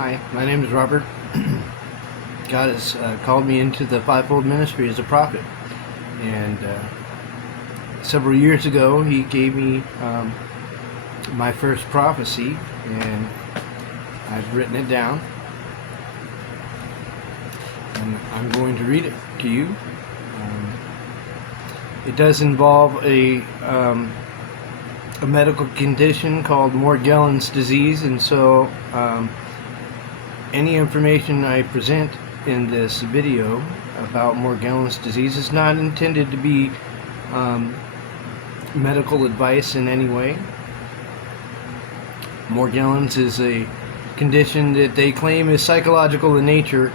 Hi, my name is Robert. God has called me into the fivefold ministry as a prophet. And several years ago, He gave me my first prophecy, and I've written it down. And I'm going to read it to you. It does involve a medical condition called Morgellons disease, and so any information I present in this video about Morgellons disease is not intended to be medical advice in any way. Morgellons is a condition that they claim is psychological in nature,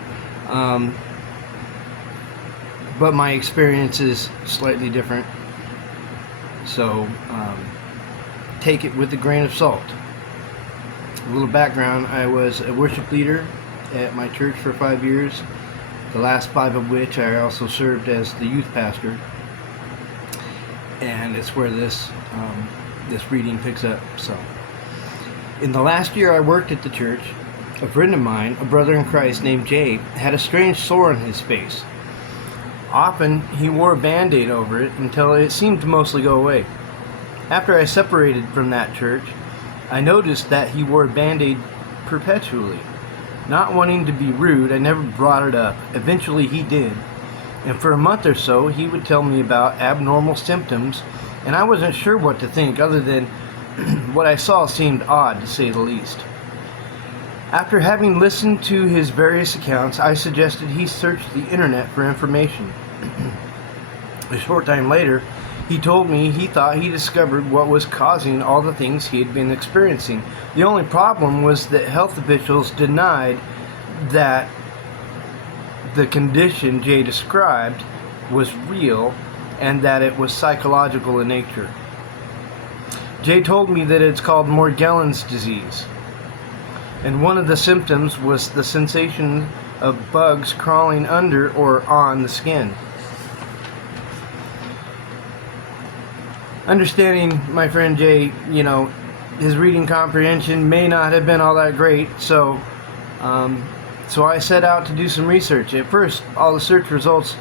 but my experience is slightly different, so take it with a grain of salt. A little background: I was a worship leader at my church for 5 years, the last 5 of which I also served as the youth pastor, and it's where this reading picks up. So, in the last year I worked at the church, a friend of mine, a brother in Christ named Jay, had a strange sore on his face. Often he wore a band-aid over it until it seemed to mostly go away. After I separated from that church, I noticed that he wore a band-aid perpetually. Not wanting to be rude, I never brought it up. Eventually he did, and for a month or so he would tell me about abnormal symptoms, and I wasn't sure what to think other than what I saw seemed odd, to say the least. After having listened to his various accounts, I suggested he search the internet for information. A short time later, he told me he thought he discovered what was causing all the things he had been experiencing. The only problem was that health officials denied that the condition Jay described was real and that it was psychological in nature. Jay told me that it's called Morgellons disease, and one of the symptoms was the sensation of bugs crawling under or on the skin. Understanding my friend Jay, his reading comprehension may not have been all that great, so I set out to do some research. At first, all the search results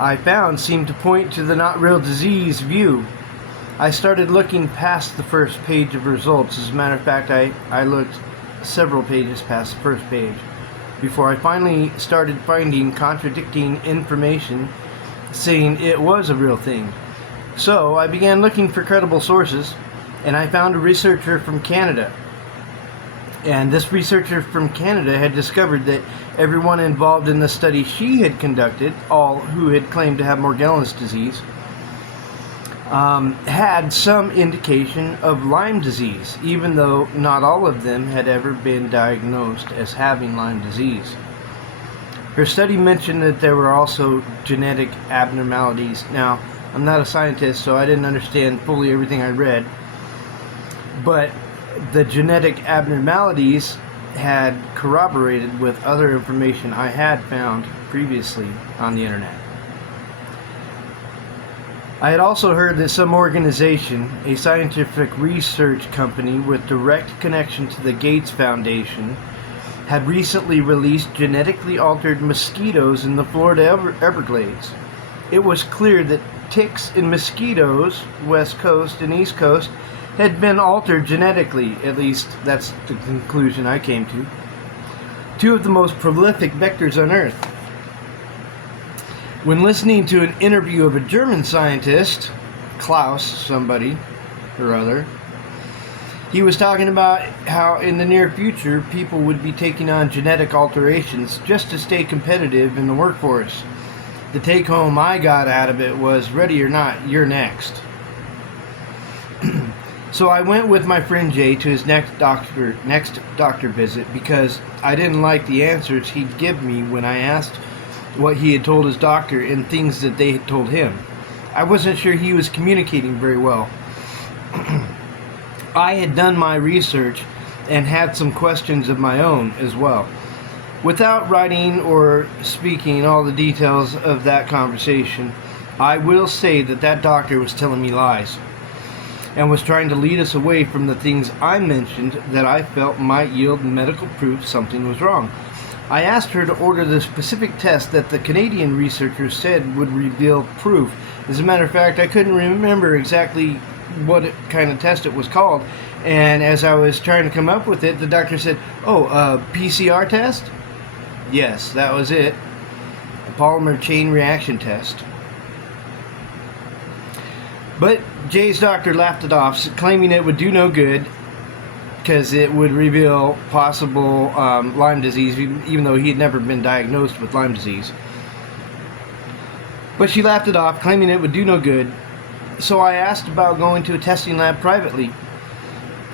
I found seemed to point to the not real disease view. I started looking past the first page of results. As a matter of fact, I looked several pages past the first page before I finally started finding contradicting information saying it was a real thing. So I began looking for credible sources, and I found a researcher from Canada. And this researcher from Canada had discovered that everyone involved in the study she had conducted, all who had claimed to have Morgellons disease, had some indication of Lyme disease, even though not all of them had ever been diagnosed as having Lyme disease. Her study mentioned that there were also genetic abnormalities. Now, I'm not a scientist, so I didn't understand fully everything I read, but the genetic abnormalities had corroborated with other information I had found previously on the internet. I had also heard that some organization, a scientific research company with direct connection to the Gates Foundation, had recently released genetically altered mosquitoes in the Florida Everglades. It was clear that ticks and mosquitoes, West Coast and East Coast, had been altered genetically. At least that's the conclusion I came to. Two of the most prolific vectors on Earth. When listening to an interview of a German scientist, Klaus somebody or other, he was talking about how in the near future people would be taking on genetic alterations just to stay competitive in the workforce. The take home I got out of it was, ready or not, you're next. So I went with my friend Jay to his next doctor visit because I didn't like the answers he'd give me when I asked what he had told his doctor and things that they had told him. I wasn't sure he was communicating very well. I had done my research and had some questions of my own as well. Without writing or speaking all the details of that conversation, I will say that doctor was telling me lies. and was trying to lead us away from the things I mentioned that I felt might yield medical proof something was wrong. I asked her to order the specific test that the Canadian researchers said would reveal proof. As a matter of fact, I couldn't remember exactly what kind of test it was called, and as I was trying to come up with it, the doctor said, "Oh, a PCR test?" Yes, that was it. A polymer chain reaction test. But Jay's doctor laughed it off, claiming it would do no good because it would reveal possible Lyme disease, even though he had never been diagnosed with Lyme disease. But she laughed it off, claiming it would do no good. So I asked about going to a testing lab privately.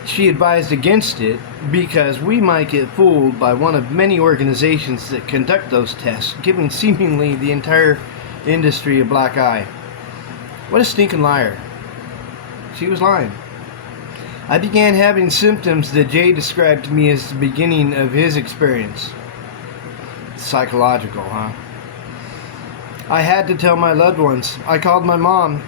She advised against it because we might get fooled by one of many organizations that conduct those tests, giving seemingly the entire industry a black eye. What a stinking liar. She was lying. I began having symptoms that Jay described to me as the beginning of his experience. Psychological, huh? I had to tell my loved ones. I called my mom.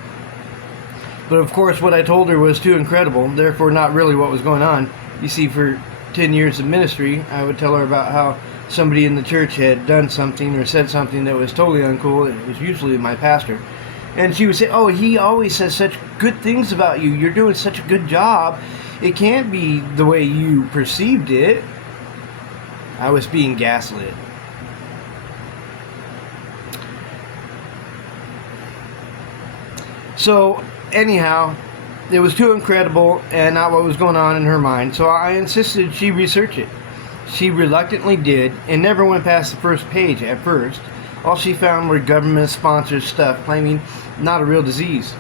But of course what I told her was too incredible, therefore not really what was going on. You see, for 10 years of ministry, I would tell her about how somebody in the church had done something or said something that was totally uncool, and it was usually my pastor. And she would say, "Oh, he always says such good things about you. You're doing such a good job. It can't be the way you perceived it." I was being gaslit. So, anyhow, it was too incredible and not what was going on in her mind, so I insisted she research it. She reluctantly did and never went past the first page at first. All she found were government-sponsored stuff claiming not a real disease.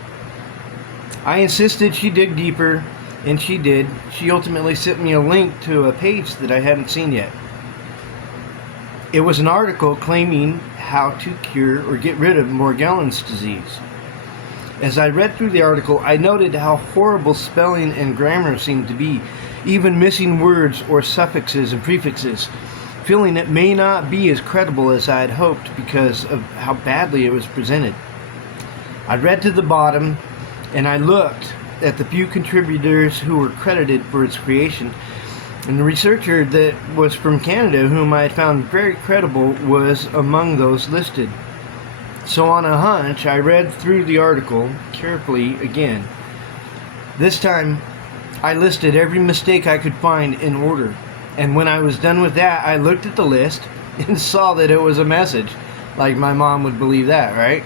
I insisted she dig deeper, and she did. She ultimately sent me a link to a page that I hadn't seen yet. It was an article claiming how to cure or get rid of Morgellons disease. As I read through the article, I noted how horrible spelling and grammar seemed to be, even missing words or suffixes and prefixes, feeling it may not be as credible as I had hoped because of how badly it was presented. I read to the bottom, and I looked at the few contributors who were credited for its creation, and the researcher that was from Canada, whom I had found very credible, was among those listed. So on a hunch, I read through the article carefully again. This time, I listed every mistake I could find in order. And when I was done with that, I looked at the list and saw that it was a message. Like my mom would believe that, right?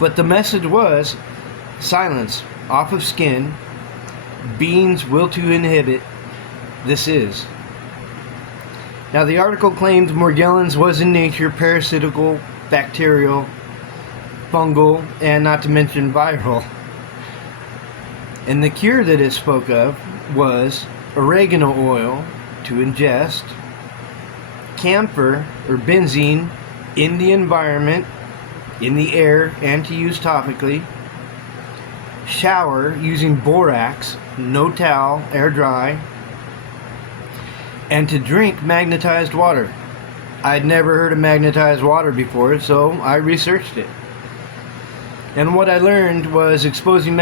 But the message was, silence, off of skin, beings will to inhibit, this is. Now the article claimed Morgellons was in nature parasitical, bacterial, fungal, and not to mention viral. And the cure that it spoke of was oregano oil to ingest, camphor or benzene in the environment, in the air, and to use topically, shower using borax, no towel, air dry, and to drink magnetized water. I'd never heard of magnetized water before, so I researched it. And what I learned was exposing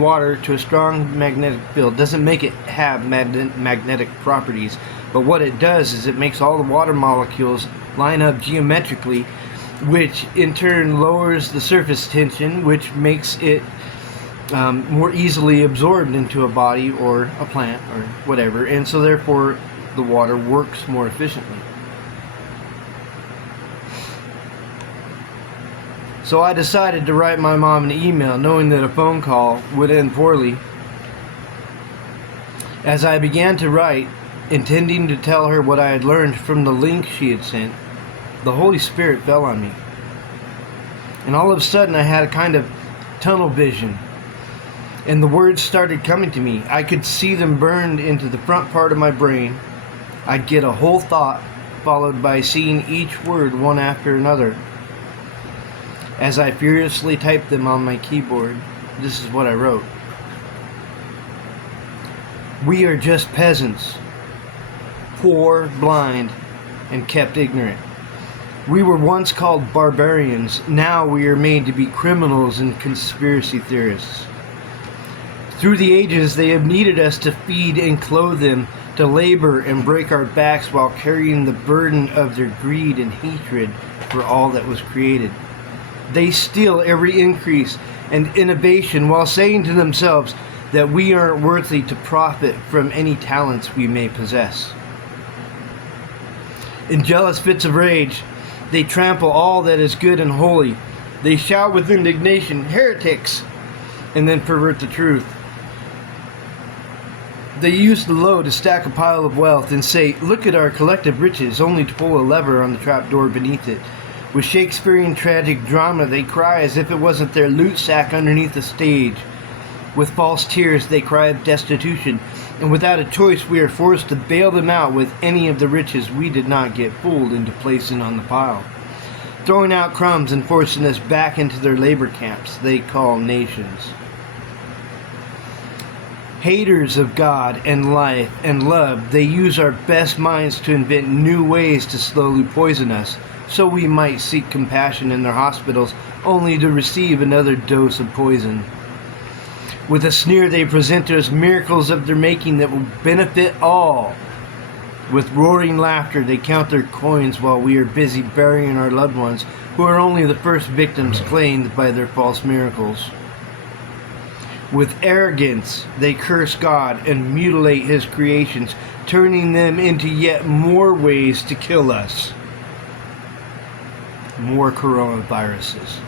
water to a strong magnetic field doesn't make it have magnetic properties, but what it does is it makes all the water molecules line up geometrically, which in turn lowers the surface tension, which makes it more easily absorbed into a body or a plant or whatever, and so therefore the water works more efficiently. So I decided to write my mom an email, knowing that a phone call would end poorly. As I began to write, intending to tell her what I had learned from the link she had sent, the Holy Spirit fell on me. And all of a sudden I had a kind of tunnel vision, and the words started coming to me. I could see them burned into the front part of my brain. I'd get a whole thought followed by seeing each word one after another. As I furiously typed them on my keyboard, this is what I wrote. We are just peasants, poor, blind, and kept ignorant. We were once called barbarians. Now we are made to be criminals and conspiracy theorists. Through the ages, they have needed us to feed and clothe them, to labor and break our backs while carrying the burden of their greed and hatred for all that was created. They steal every increase and innovation while saying to themselves that we aren't worthy to profit from any talents we may possess. In jealous fits of rage, they trample all that is good and holy. They shout with indignation, "Heretics!" and then pervert the truth. They use the low to stack a pile of wealth and say, "Look at our collective riches," only to pull a lever on the trapdoor beneath it. With Shakespearean tragic drama, they cry as if it wasn't their loot sack underneath the stage. With false tears, they cry of destitution, and without a choice, we are forced to bail them out with any of the riches we did not get fooled into placing on the pile, throwing out crumbs and forcing us back into their labor camps they call nations. Haters of God and life and love, they use our best minds to invent new ways to slowly poison us, so we might seek compassion in their hospitals, only to receive another dose of poison. With a sneer, they present to us miracles of their making that will benefit all. With roaring laughter, they count their coins while we are busy burying our loved ones, who are only the first victims claimed by their false miracles. With arrogance, they curse God and mutilate His creations, turning them into yet more ways to kill us. More coronaviruses.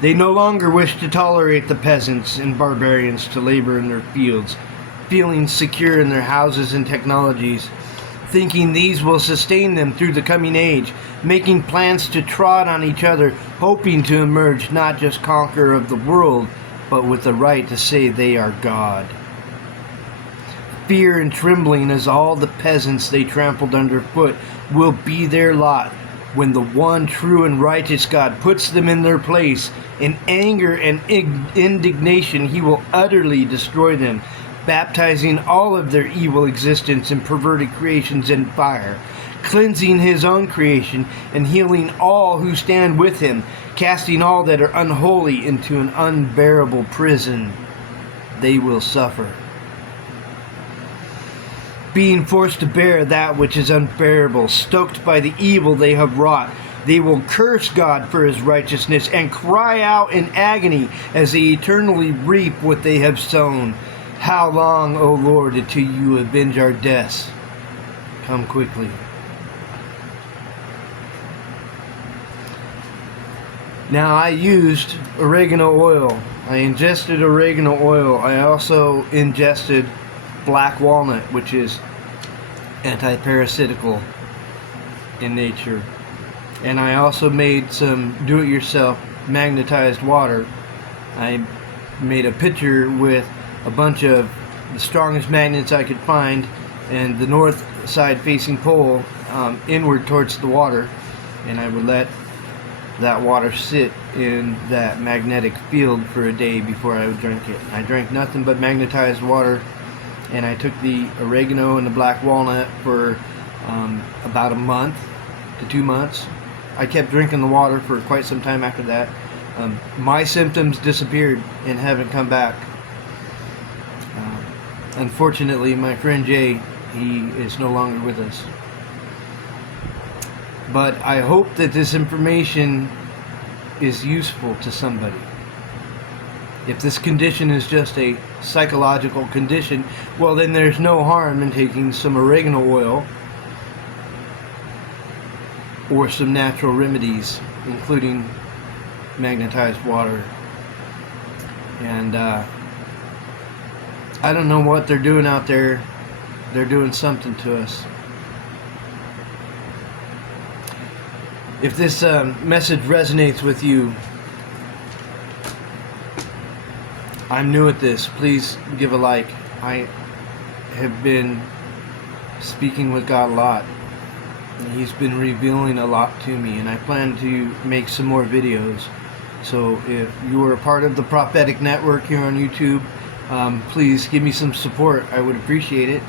They no longer wish to tolerate the peasants and barbarians to labor in their fields, feeling secure in their houses and technologies, thinking these will sustain them through the coming age, making plans to trot on each other, hoping to emerge not just conqueror of the world, but with the right to say they are God. Fear and trembling as all the peasants they trampled underfoot will be their lot when the one true and righteous God puts them in their place. In anger and indignation, He will utterly destroy them, baptizing all of their evil existence and perverted creations in fire, cleansing His own creation and healing all who stand with Him, casting all that are unholy into an unbearable prison they will suffer. Being forced to bear that which is unbearable, stoked by the evil they have wrought, they will curse God for His righteousness and cry out in agony as they eternally reap what they have sown. How long, O Lord, until you avenge our deaths? Come quickly. Now, I used oregano oil. I ingested oregano oil. I also ingested black walnut, which is anti-parasitical in nature. And I also made some do-it-yourself magnetized water. I made a pitcher with a bunch of the strongest magnets I could find and the north side facing pole inward towards the water, and I would let that water sit in that magnetic field for a day before I would drink it. I drank nothing but magnetized water, and I took the oregano and the black walnut for about a month to 2 months. I kept drinking the water for quite some time after that. My symptoms disappeared and haven't come back. Unfortunately, my friend Jay, he is no longer with us. But I hope that this information is useful to somebody. If this condition is just a psychological condition, well, then there's no harm in taking some oregano oil or some natural remedies, including magnetized water. And I don't know what they're doing out there. They're doing something to us. If this message resonates with you, I'm new at this. Please give a like. I have been speaking with God a lot. He's been revealing a lot to me, and I plan to make some more videos. So if you are a part of the Prophetic Network here on YouTube, please give me some support. I would appreciate it.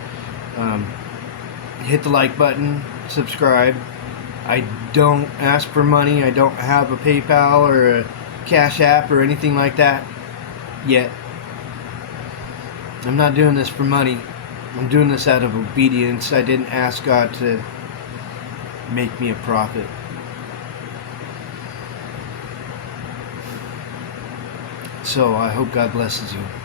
Hit the like button, subscribe. I don't ask for money. I don't have a PayPal or a Cash App or anything like that yet. I'm not doing this for money. I'm doing this out of obedience. I didn't ask God to make me a prophet. So I hope God blesses you.